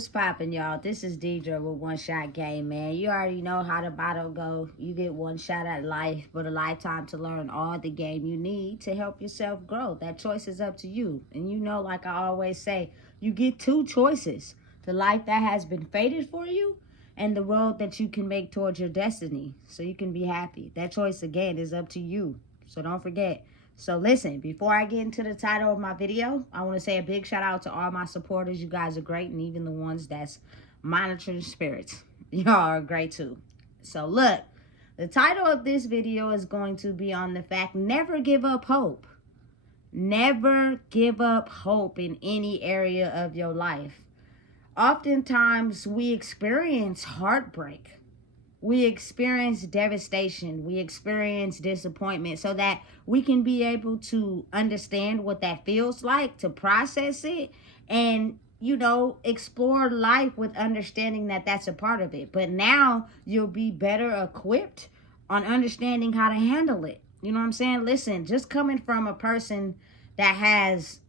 What's poppin', y'all? This is Deidre with One Shot Game, man. You already know how the bottle go. You get one shot at life, but a lifetime to learn all the game you need to help yourself grow. That choice is up to you. And you know, like I always say, you get two choices. The life that has been fated for you and the road that you can make towards your destiny so you can be happy. That choice, again, is up to you. So don't forget. So listen, before I get into the title of my video, I want to say a big shout out to all my supporters. You guys are great, and even the ones that's monitoring spirits. Y'all are great too. So look, the title of this video is going to be on the fact, never give up hope. Never give up hope in any area of your life. Oftentimes we experience heartbreak. We experience devastation. We experience disappointment so that we can be able to understand what that feels like, to process it, and, you know, explore life with understanding that that's a part of it. But now you'll be better equipped on understanding how to handle it. You know what I'm saying? Listen, just coming from a person that has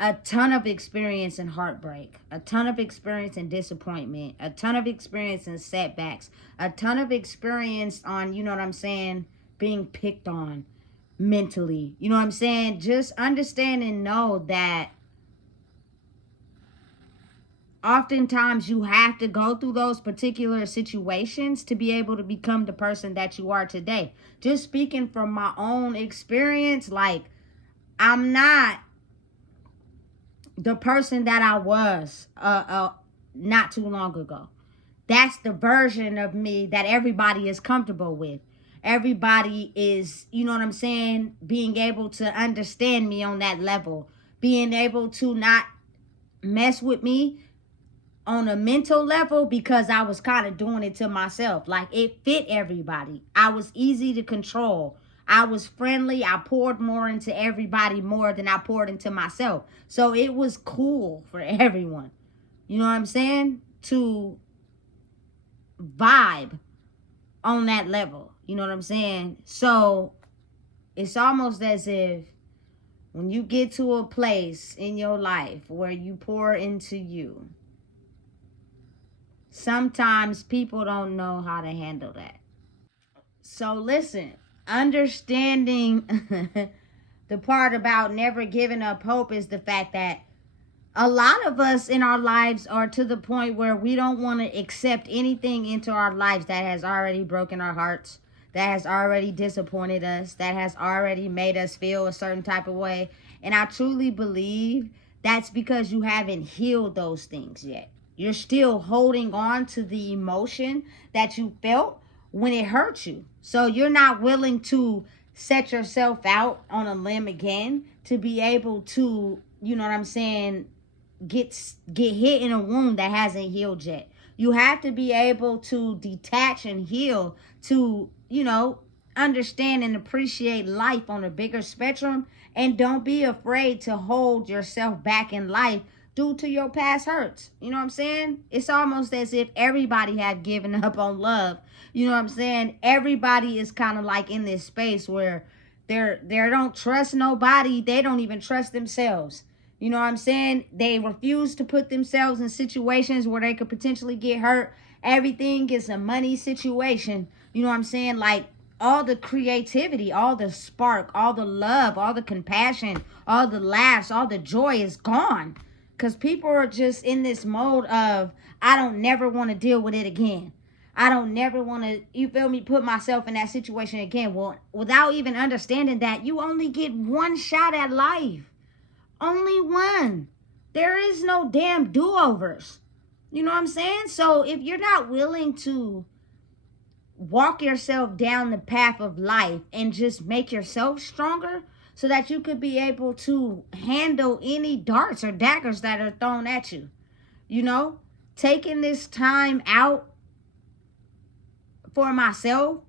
a ton of experience in heartbreak, a ton of experience in disappointment, a ton of experience in setbacks, a ton of experience on, you know what I'm saying, being picked on mentally. You know what I'm saying? Just understand and know that oftentimes you have to go through those particular situations to be able to become the person that you are today. Just speaking from my own experience, like, I'm not the person that I was not too long ago. That's the version of me that everybody is comfortable with. Everybody is, you know what I'm saying, being able to understand me on that level. Being able to not mess with me on a mental level because I was kind of doing it to myself. Like, it fit everybody. I was easy to control. I was friendly. I poured more into everybody more than I poured into myself. So it was cool for everyone. You know what I'm saying? To vibe on that level. You know what I'm saying? So it's almost as if when you get to a place in your life where you pour into you, sometimes people don't know how to handle that. So listen, understanding the part about never giving up hope is the fact that a lot of us in our lives are to the point where we don't want to accept anything into our lives that has already broken our hearts, that has already disappointed us, that has already made us feel a certain type of way. And I truly believe that's because you haven't healed those things yet. You're still holding on to the emotion that you felt when it hurt you. So you're not willing to set yourself out on a limb again to be able to, you know what I'm saying, get hit in a wound that hasn't healed yet. You have to be able to detach and heal to, you know, understand and appreciate life on a bigger spectrum, and don't be afraid to hold yourself back in life due to your past hurts. You know what I'm saying? It's almost as if everybody had given up on love. You know what I'm saying? Everybody is kind of like in this space where they don't trust nobody. They don't even trust themselves. You know what I'm saying? They refuse to put themselves in situations where they could potentially get hurt. Everything is a money situation. You know what I'm saying? Like, all the creativity, all the spark, all the love, all the compassion, all the laughs, all the joy is gone. Because people are just in this mode of, I don't never want to deal with it again. I don't never want to, you feel me, put myself in that situation again. Well, without even understanding that you only get one shot at life. Only one. There is no damn do-overs. You know what I'm saying? So if you're not willing to walk yourself down the path of life and just make yourself stronger so that you could be able to handle any darts or daggers that are thrown at you, you know, taking this time out for myself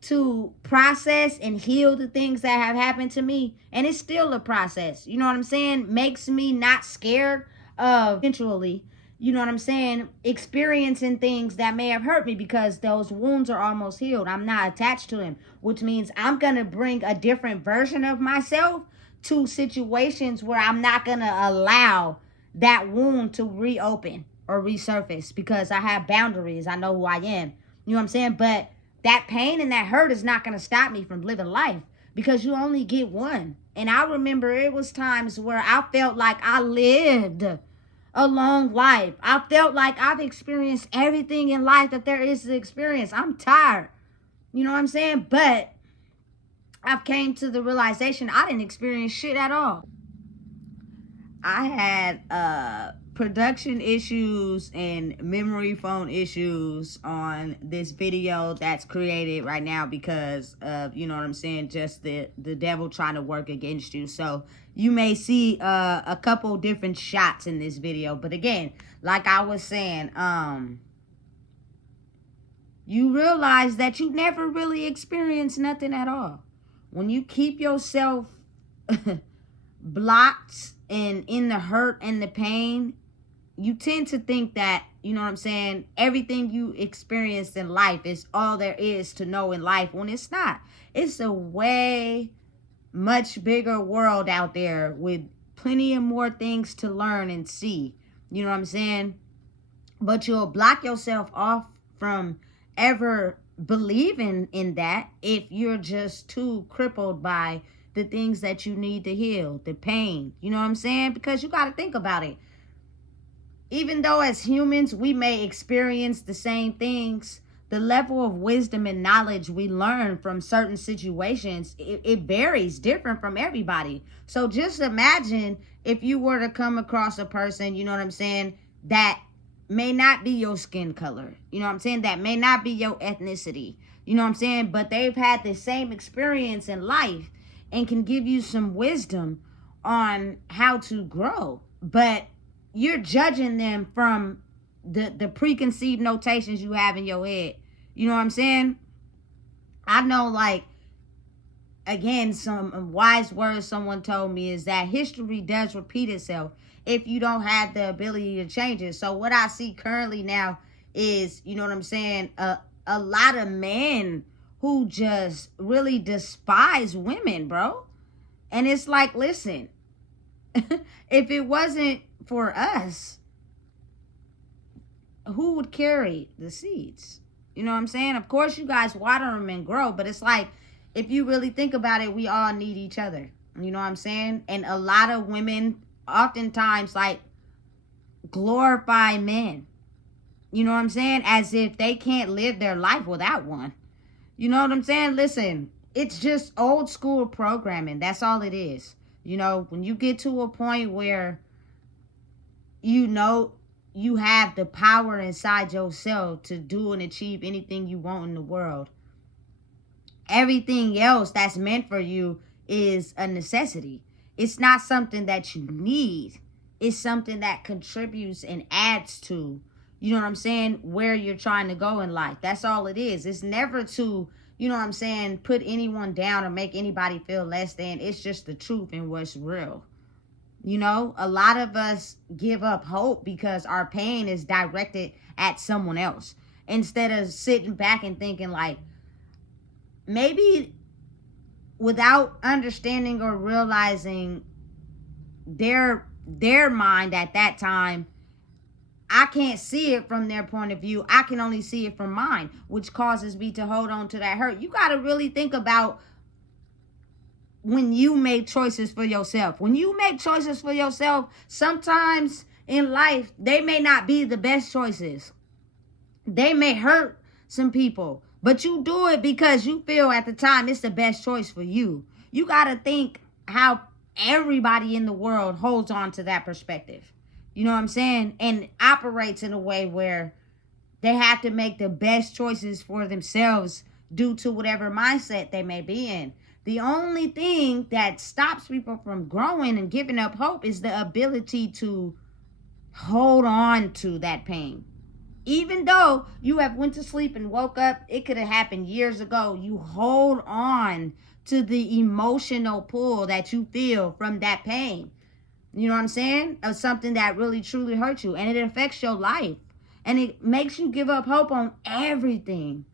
to process and heal the things that have happened to me, and it's still a process, you know what I'm saying, makes me not scared of eventually, you know what I'm saying, experiencing things that may have hurt me, because those wounds are almost healed. I'm not attached to them, which means I'm gonna bring a different version of myself to situations where I'm not gonna allow that wound to reopen or resurface because I have boundaries. I know who I am. You know what I'm saying? But that pain and that hurt is not going to stop me from living life because you only get one. And I remember it was times where I felt like I lived a long life. I felt like I've experienced everything in life that there is to experience. I'm tired. You know what I'm saying? But I've came to the realization I didn't experience shit at all. I had production issues and memory phone issues on this video that's created right now because of, you know what I'm saying, just the devil trying to work against you. So you may see a couple different shots in this video. But again, like I was saying, you realize that you never really experienced nothing at all. When you keep yourself blocked and in the hurt and the pain, you tend to think that, you know what I'm saying, everything you experienced in life is all there is to know in life, when it's not. It's a way much bigger world out there with plenty of more things to learn and see. You know what I'm saying? But you'll block yourself off from ever believing in that if you're just too crippled by the things that you need to heal, the pain. You know what I'm saying? Because you got to think about it. Even though as humans we may experience the same things, the level of wisdom and knowledge we learn from certain situations, it varies different from everybody. So just imagine if you were to come across a person, you know what I'm saying, that may not be your skin color, you know what I'm saying, that may not be your ethnicity, you know what I'm saying, but they've had the same experience in life and can give you some wisdom on how to grow. But you're judging them from the preconceived notations you have in your head. You know what I'm saying? I know, like, again, some wise words someone told me is that history does repeat itself if you don't have the ability to change it. So what I see currently now is, you know what I'm saying, a lot of men who just really despise women, bro. And it's like, listen, if it wasn't for us, who would carry the seeds? You know what I'm saying? Of course, you guys water them and grow, but it's like, if you really think about it, we all need each other. You know what I'm saying? And a lot of women oftentimes, like, glorify men. You know what I'm saying? As if they can't live their life without one. You know what I'm saying? Listen, it's just old school programming. That's all it is. You know, when you get to a point where you know you have the power inside yourself to do and achieve anything you want in the world, everything else that's meant for you is a necessity. It's not something that you need. It's something that contributes and adds to, you know what I'm saying, where you're trying to go in life. That's all it is. It's never to, you know what I'm saying, put anyone down or make anybody feel less than. It's just the truth and what's real. You know, a lot of us give up hope because our pain is directed at someone else, instead of sitting back and thinking, like, maybe without understanding or realizing their mind at that time, I can't see it from their point of view. I can only see it from mine, which causes me to hold on to that hurt. You got to really think about when you make choices for yourself. When you make choices for yourself, sometimes in life, they may not be the best choices. They may hurt some people, but you do it because you feel at the time it's the best choice for you. You got to think how everybody in the world holds on to that perspective. You know what I'm saying? And operates in a way where they have to make the best choices for themselves due to whatever mindset they may be in. The only thing that stops people from growing and giving up hope is the ability to hold on to that pain. Even though you have went to sleep and woke up, it could have happened years ago. You hold on to the emotional pull that you feel from that pain. You know what I'm saying? Of something that really truly hurt you. And it affects your life. And it makes you give up hope on everything.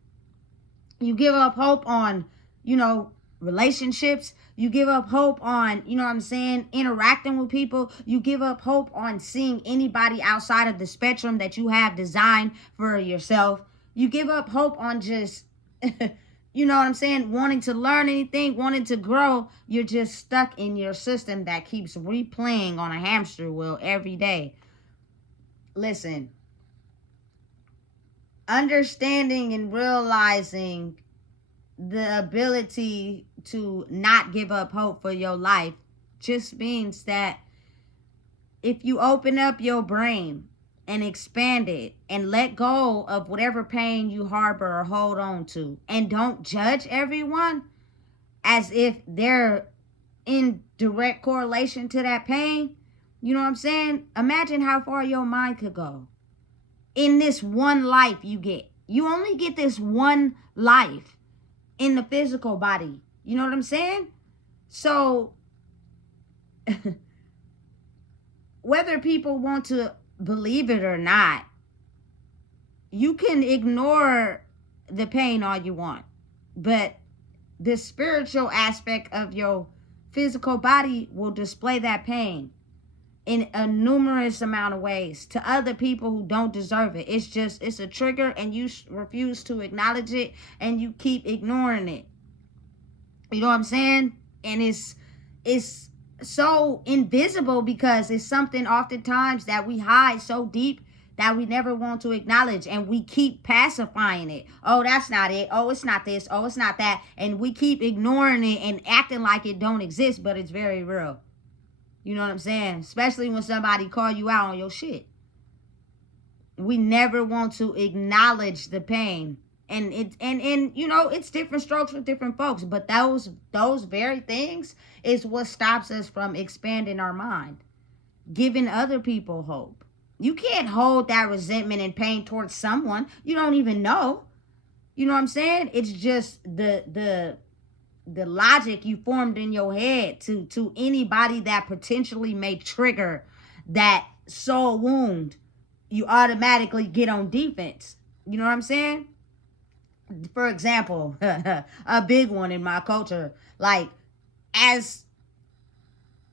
You give up hope on, you know, relationships. You give up hope on, you know what I'm saying, interacting with people. You give up hope on seeing anybody outside of the spectrum that you have designed for yourself. You give up hope on just, you know what I'm saying, wanting to learn anything, wanting to grow. You're just stuck in your system that keeps replaying on a hamster wheel every day. Listen, understanding and realizing the ability to not give up hope for your life just means that if you open up your brain and expand it and let go of whatever pain you harbor or hold on to, and don't judge everyone as if they're in direct correlation to that pain, you know what I'm saying? Imagine how far your mind could go in this one life you get. You only get this one life in the physical body. You know what I'm saying? So whether people want to believe it or not, you can ignore the pain all you want, but the spiritual aspect of your physical body will display that pain in a numerous amount of ways to other people who don't deserve it. It's a trigger, and you refuse to acknowledge it, and you keep ignoring it. You know what I'm saying? And it's so invisible because it's something oftentimes that we hide so deep that we never want to acknowledge, and we keep pacifying it. Oh, that's not it. Oh, it's not this. Oh, it's not that. And we keep ignoring it and acting like it don't exist, but it's very real. You know what I'm saying? Especially when somebody call you out on your shit. We never want to acknowledge the pain. And you know, it's different strokes for different folks, but those very things is what stops us from expanding our mind, giving other people hope. You can't hold that resentment and pain towards someone you don't even know. You know what I'm saying? It's just the logic you formed in your head to anybody that potentially may trigger that soul wound. You automatically get on defense. You know what I'm saying? For example, a big one in my culture, like, as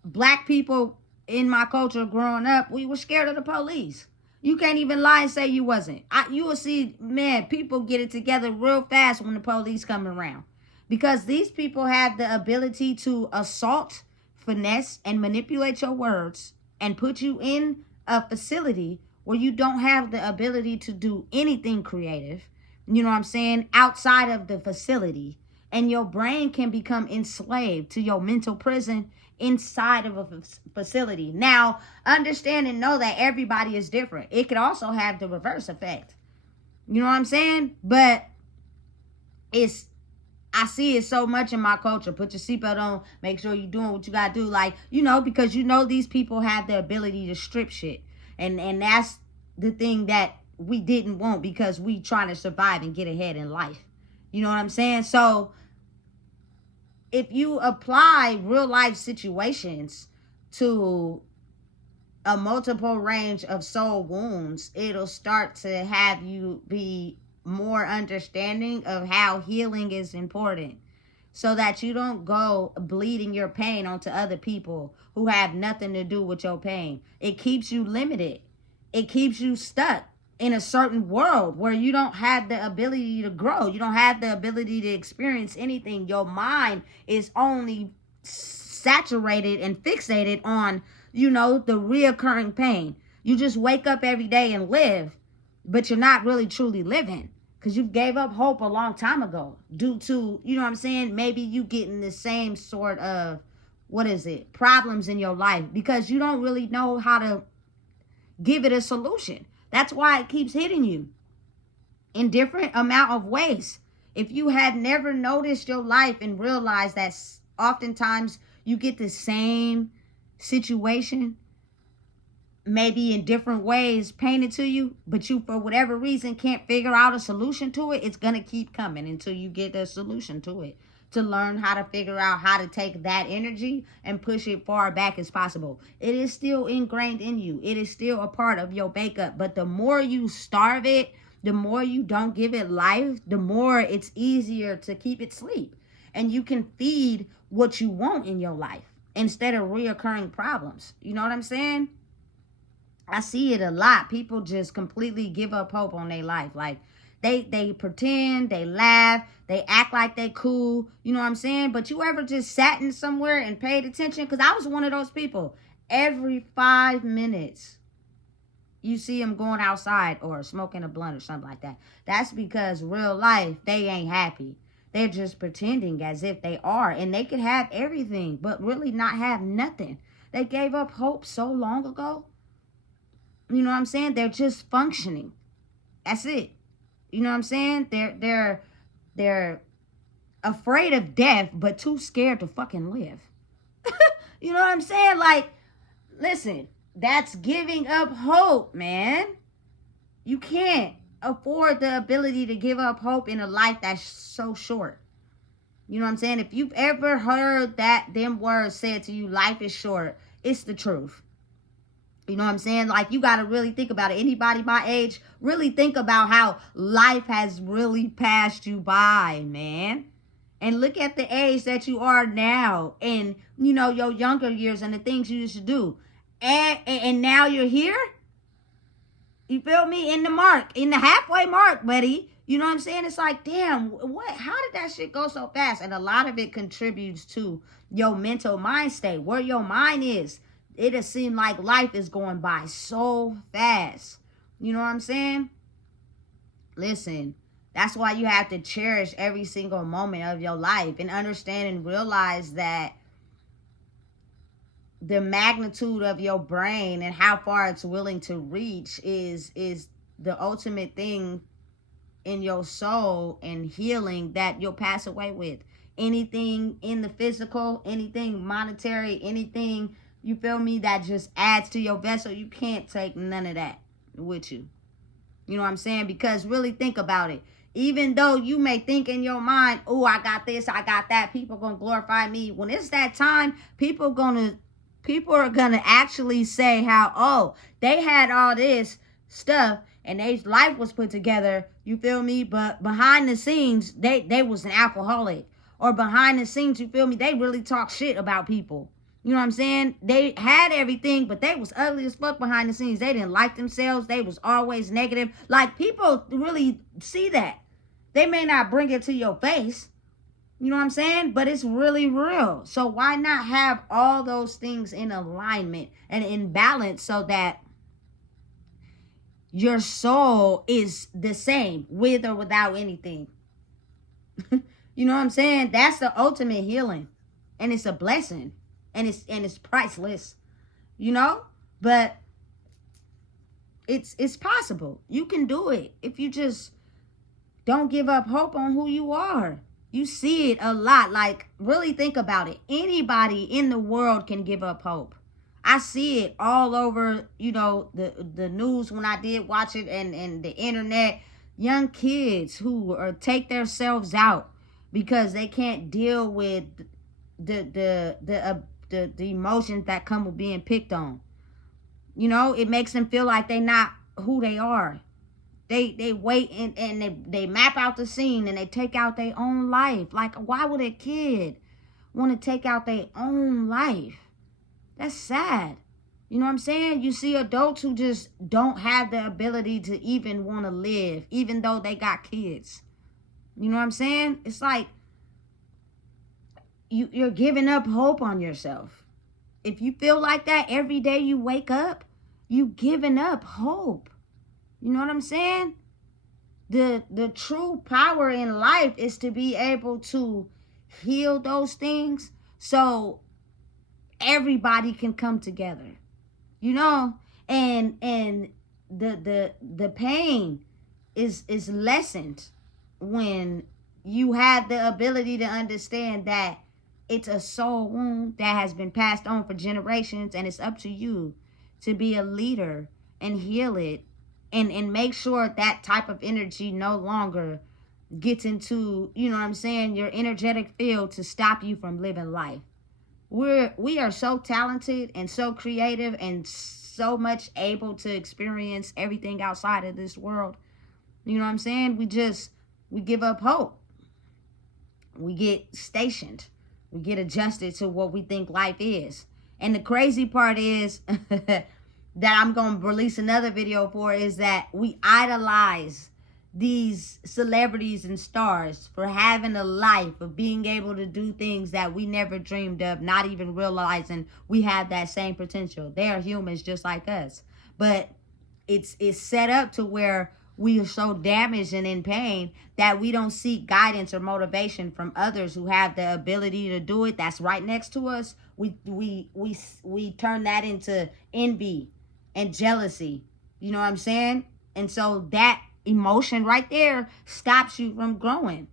black people in my culture growing up, we were scared of the police. You can't even lie and say you wasn't. You will see, man, people get it together real fast when the police come around, because these people have the ability to assault, finesse, and manipulate your words and put you in a facility where you don't have the ability to do anything creative, you know what I'm saying, outside of the facility. And your brain can become enslaved to your mental prison inside of a facility. Now, understand and know that everybody is different. It could also have the reverse effect. You know what I'm saying? But I see it so much in my culture. Put your seatbelt on. Make sure you're doing what you got to do. Like, you know, because you know these people have the ability to strip shit. And that's the thing that we didn't want, because we trying to survive and get ahead in life. You know what I'm saying? So if you apply real life situations to a multiple range of soul wounds, it'll start to have you be more understanding of how healing is important, so that you don't go bleeding your pain onto other people who have nothing to do with your pain. It keeps you limited. It keeps you stuck in a certain world where you don't have the ability to grow. You don't have the ability to experience anything. Your mind is only saturated and fixated on, you know, the reoccurring pain. You just wake up every day and live, but you're not really truly living, because you gave up hope a long time ago due to, you know what I'm saying, maybe you getting the same sort of, problems in your life, because you don't really know how to give it a solution. That's why it keeps hitting you in different amount of ways. If you had never noticed your life and realized that oftentimes you get the same situation, maybe in different ways painted to you, but you, for whatever reason, can't figure out a solution to it, it's going to keep coming until you get a solution to it. To learn how to figure out how to take that energy and push it far back as possible. It is still ingrained in you. It is still a part of your makeup. But the more you starve it, the more you don't give it life, the more it's easier to keep it asleep. and you can feed what you want in your life instead of reoccurring problems. You know what I'm saying? I see it a lot. People just completely give up hope on their life. Like they pretend, they laugh, they act like they cool. You know what I'm saying? But you ever just sat in somewhere and paid attention? Because I was one of those people. Every 5 minutes, you see them going outside or smoking a blunt or something like that. That's because real life, they ain't happy. They're just pretending as if they are. And they could have everything, but really not have nothing. They gave up hope so long ago. You know what I'm saying? They're just functioning. That's it. You know what I'm saying? They're afraid of death, but too scared to fucking live. You know what I'm saying? Like, listen, that's giving up hope, man. You can't afford the ability to give up hope in a life that's so short. You know what I'm saying? If you've ever heard them words said to you, life is short, it's the truth. You know what I'm saying? Like, you got to really think about it. Anybody my age, really think about how life has really passed you by, man. And look at the age that you are now and, you know, your younger years and the things you used to do. And now you're here. You feel me? In the halfway mark, buddy. You know what I'm saying? It's like, damn, how did that shit go so fast? And a lot of it contributes to your mental mind state, where your mind is. It'll seem like life is going by so fast. You know what I'm saying? Listen, that's why you have to cherish every single moment of your life and understand and realize that the magnitude of your brain and how far it's willing to reach is the ultimate thing in your soul and healing that you'll pass away with. Anything in the physical, anything monetary, anything, you feel me, that just adds to your vessel, you can't take none of that with you. You know what I'm saying? Because really think about it. Even though you may think in your mind, oh, I got this, I got that, people gonna glorify me. When it's that time, people are gonna actually say how, oh, they had all this stuff and their life was put together, you feel me? But behind the scenes, they was an alcoholic. Or behind the scenes, you feel me, they really talk shit about people. You know what I'm saying? They had everything, but they was ugly as fuck behind the scenes. They didn't like themselves. They was always negative. Like, people really see that. They may not bring it to your face. You know what I'm saying? But it's really real. So why not have all those things in alignment and in balance so that your soul is the same with or without anything? You know what I'm saying? That's the ultimate healing. And it's a blessing. And it's priceless, you know? But it's possible. You can do it if you just don't give up hope on who you are. You see it a lot. Like, really think about it. Anybody in the world can give up hope. I see it all over, you know, the news when I did watch it, and the internet. Young kids who take themselves out because they can't deal with the emotions that come with being picked on. You know, it makes them feel like they're not who they are. They wait and they map out the scene and they take out their own life. Like, why would a kid want to take out their own life? That's sad. You know what I'm saying? You see adults who just don't have the ability to even want to live, even though they got kids. You know what I'm saying? It's like you're giving up hope on yourself. If you feel like that every day you wake up, you giving up hope. You know what I'm saying? The true power in life is to be able to heal those things so everybody can come together. You know? And the pain is lessened when you have the ability to understand that it's a soul wound that has been passed on for generations, and it's up to you to be a leader and heal it and make sure that type of energy no longer gets into, you know what I'm saying, your energetic field to stop you from living life. We are so talented and so creative and so much able to experience everything outside of this world. You know what I'm saying? We give up hope. We get stationed. We get adjusted to what we think life is. And the crazy part is that I'm going to release another video for is that we idolize these celebrities and stars for having a life of being able to do things that we never dreamed of, not even realizing we have that same potential. They are humans just like us. But it's set up to where we are so damaged and in pain that we don't seek guidance or motivation from others who have the ability to do it that's right next to us. We turn that into envy and jealousy. You know what I'm saying? And so that emotion right there stops you from growing.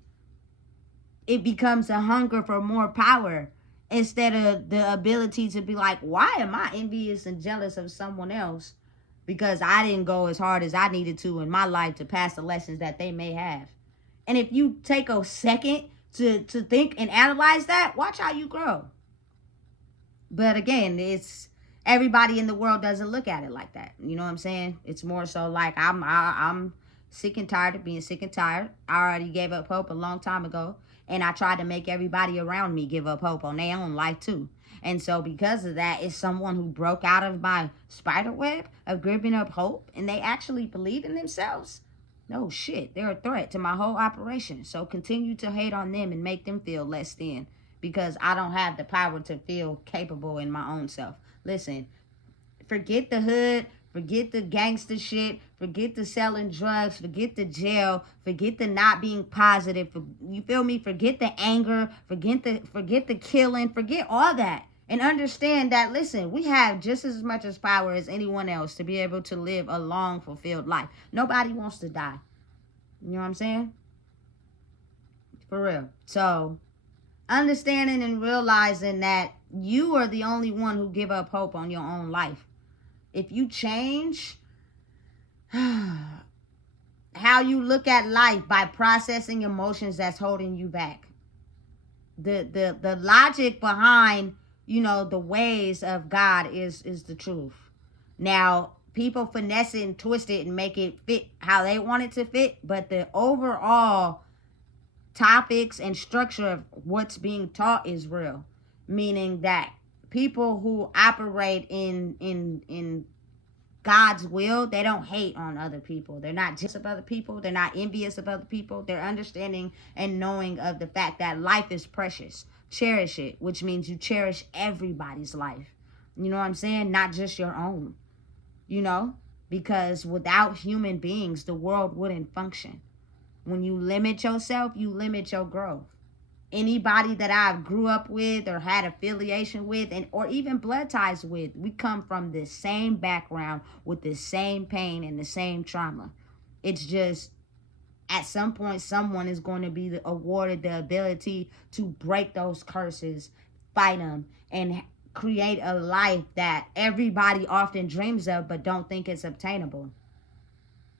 It becomes a hunger for more power instead of the ability to be like, why am I envious and jealous of someone else? Because I didn't go as hard as I needed to in my life to pass the lessons that they may have. And if you take a second to think and analyze that, watch how you grow. But again, it's everybody in the world doesn't look at it like that. You know what I'm saying? It's more so like I'm sick and tired of being sick and tired. I already gave up hope a long time ago. And I tried to make everybody around me give up hope on their own life too. And so because of that, it's someone who broke out of my spider web of giving up hope and they actually believe in themselves. No shit, they're a threat to my whole operation. So continue to hate on them and make them feel less than because I don't have the power to feel capable in my own self. Listen, forget the hood, forget the gangster shit, forget the selling drugs, forget the jail, forget the not being positive. You feel me? Forget the anger, forget the killing, forget all that. And understand that, listen, we have just as much as power as anyone else to be able to live a long, fulfilled life. Nobody wants to die. You know what I'm saying? For real. So, understanding and realizing that you are the only one who give up hope on your own life. If you change how you look at life by processing emotions that's holding you back, the logic behind, you know, the ways of God is the truth. Now, people finesse it and twist it and make it fit how they want it to fit, but the overall topics and structure of what's being taught is real. Meaning that people who operate in God's will, they don't hate on other people. They're not jealous of other people. They're not envious of other people. They're understanding and knowing of the fact that life is precious. Cherish it, which means you cherish everybody's life. You know what I'm saying? Not just your own. You know? Because without human beings, the world wouldn't function. When you limit yourself, you limit your growth. Anybody that I grew up with or had affiliation with or even blood ties with, we come from the same background with the same pain and the same trauma. It's just at some point someone is going to be awarded the ability to break those curses, fight them, and create a life that everybody often dreams of but don't think it's obtainable.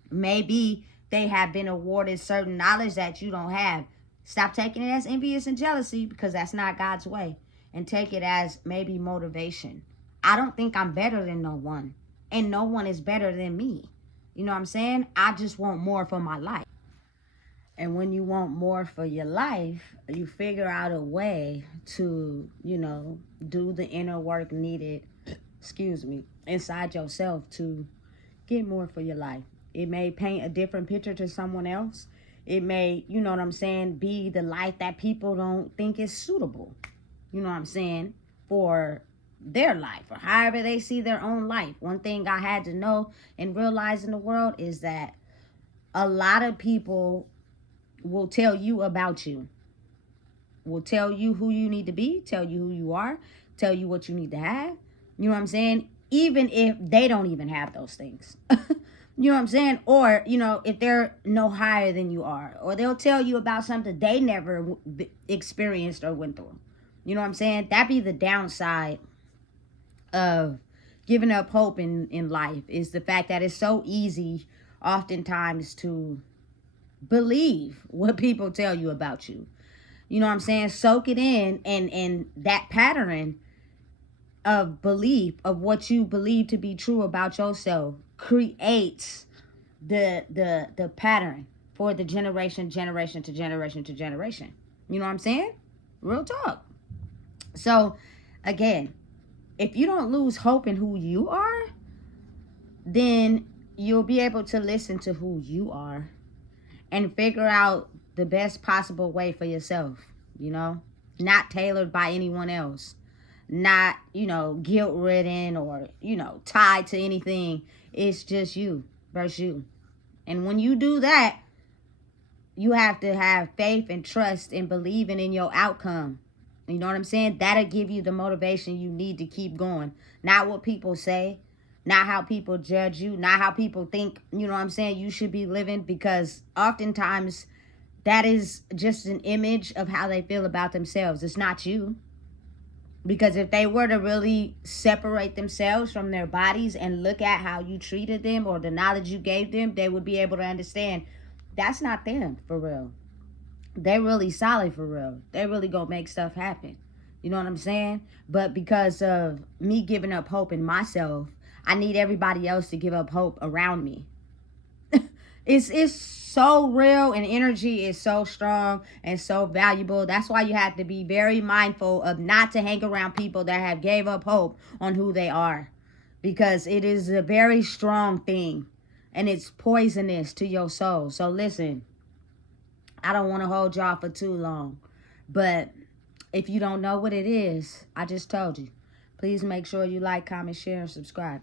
Maybe they have been awarded certain knowledge that you don't have. Stop taking it as envious and jealousy because that's not God's way. And take it as maybe motivation. I don't think I'm better than no one. And no one is better than me. You know what I'm saying? I just want more for my life. And when you want more for your life, you figure out a way to, you know, do the inner work needed, inside yourself to get more for your life. It may paint a different picture to someone else. It may, you know what I'm saying, be the life that people don't think is suitable, you know what I'm saying, for their life or however they see their own life. One thing I had to know and realize in the world is that a lot of people will tell you about you, will tell you who you need to be, tell you who you are, tell you what you need to have, you know what I'm saying, even if they don't even have those things. You know what I'm saying? Or, you know, if they're no higher than you are. Or they'll tell you about something they never experienced or went through. You know what I'm saying? That be the downside of giving up hope in life. Is the fact that it's so easy oftentimes to believe what people tell you about you. You know what I'm saying? Soak it in and that pattern of belief of what you believe to be true about yourself creates the pattern for the generation to generation to generation. You know what I'm saying? Real talk. So, again, if you don't lose hope in who you are, then you'll be able to listen to who you are and figure out the best possible way for yourself, you know? Not tailored by anyone else. Not, guilt ridden or, tied to anything. It's just you versus you. And when you do that, you have to have faith and trust and believing in your outcome. You know what I'm saying? That'll give you the motivation you need to keep going. Not what people say, not how people judge you, not how people think, you know what I'm saying, you should be living, because oftentimes that is just an image of how they feel about themselves. It's not you. Because if they were to really separate themselves from their bodies and look at how you treated them or the knowledge you gave them, they would be able to understand that's not them for real. They really solid for real. They really gonna make stuff happen. You know what I'm saying? But because of me giving up hope in myself, I need everybody else to give up hope around me. It's so real, and energy is so strong and so valuable. That's why you have to be very mindful of not to hang around people that have gave up hope on who they are, because it is a very strong thing and it's poisonous to your soul. So listen, I don't want to hold y'all for too long, but if you don't know what it is, I just told you. Please make sure you like, comment, share, and subscribe.